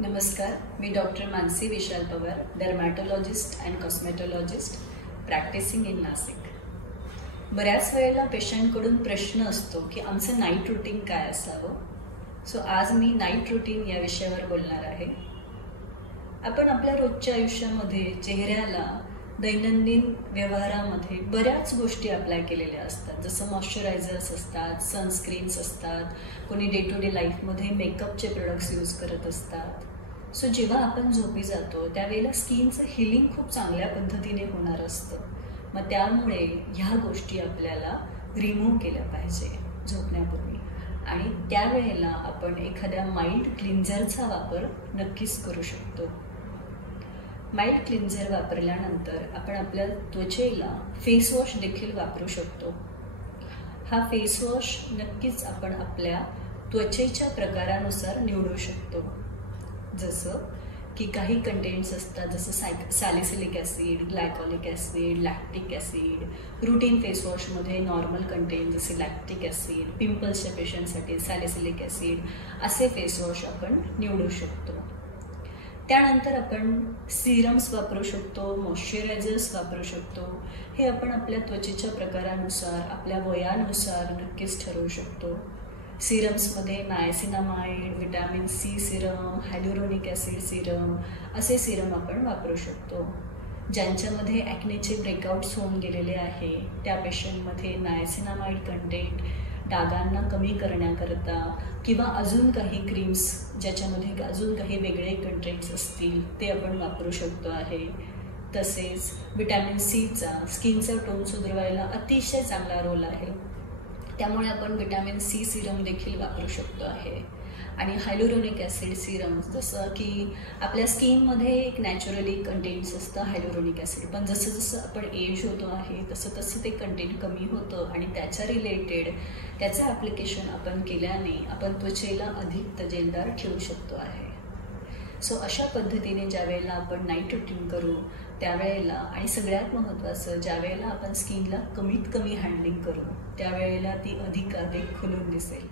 नमस्कार, मी doctor Mansi Vishal Pawar, dermatologist and cosmetologist, practising in Nashik. बऱ्याच वेळेला पेशंटकडून प्रश्न असतो की आमचं नाईट रुटीन काय असावं. सो आज मी नाईट रुटीन या विषयावर बोलणार आहे. आपण आपल्या रोजच्या आयुष्यामध्ये चेहऱ्याला दैनंदिन व्यवहारामध्ये बऱ्याच गोष्टी अप्लाय केलेल्या असतात. जसं मॉइश्चरायझर्स असतात, सनस्क्रीन्स असतात, कोणी डे टू डे लाईफमध्ये मेकअपचे प्रोडक्ट्स यूज करत असतात. सो जेव्हा आपण झोपी जातो त्यावेळेला स्किनचं हिलिंग खूप चांगल्या पद्धतीने होणार असतं. मग त्यामुळे ह्या गोष्टी आपल्याला रिमूव्ह केल्या पाहिजे झोपण्यापूर्वी. आणि त्यावेळेला आपण एखाद्या माइल्ड क्लिन्झरचा वापर नक्कीच करू शकतो. माइल्ड क्लिन्झर वापरल्यानंतर आपण आपल्या त्वचेला फेसवॉश देखील वापरू शकतो. हा फेसवॉश नक्कीच आपण आपल्या त्वचेच्या प्रकारानुसार निवडू शकतो. जसं की काही कंटेंट्स असतात, जसं salicylic acid, glycolic acid, lactic acid. Routine फेसवॉशमध्ये नॉर्मल कंटेंट जसे लॅक्टिक ॲसिड, पिंपल्सच्या पेशंटसाठी सॅलिसिलिक ॲसिड असे फेसवॉश आपण निवडू शकतो. त्यानंतर आपण सिरम्स वापरू शकतो, मॉइश्चरायझर्स वापरू शकतो. हे आपण आपल्या त्वचेच्या प्रकारानुसार, आपल्या वयानुसार नक्कीच ठरवू शकतो. सिरम्समध्ये niacinamide, vitamin C serum, hyaluronic acid serum असे सिरम आपण वापरू शकतो. ज्यांच्यामध्ये ॲक्नेचे ब्रेकआउट्स होऊन गेलेले आहे त्या पेशंटमध्ये नायसिनामाइड कंटेंट डागांना कमी करण्याकरता किंवा अजून काही क्रीम्स ज्याच्यामध्ये अजून काही वेगळे कंटेंट्स असतील ते आपण वापरू शकतो आहे. तसेच विटॅमिन सीचा स्किनचा टोन सुधारवायला अतिशय चांगला रोल आहे. त्यामुळे आपण विटॅमिन सी सिरम देखील वापरू शकतो आहे. आणि हायलुरोनिक ॲसिड सिरम, जसं की आपल्या स्किनमध्ये एक नॅचरली कंटेंट्स असतं हायलुरोनिक ॲसिड, पण जसं जसं आपण एज होतो आहे तसं तसं ते कंटेंट कमी होतं आणि त्याच्या रिलेटेड त्याचं ॲप्लिकेशन आपण केल्याने आपण त्वचेला अधिक तजेलदार ठेवू शकतो आहे. सो अशा पद्धतीने ज्या वेळेला आपण नाईट रुटीन करू त्यावेळेला, आणि सगळ्यात महत्त्वाचं ज्या वेळेला आपण स्किनला कमीत कमी हँडलिंग करू त्यावेळेला ती अधिक खुलून दिसेल.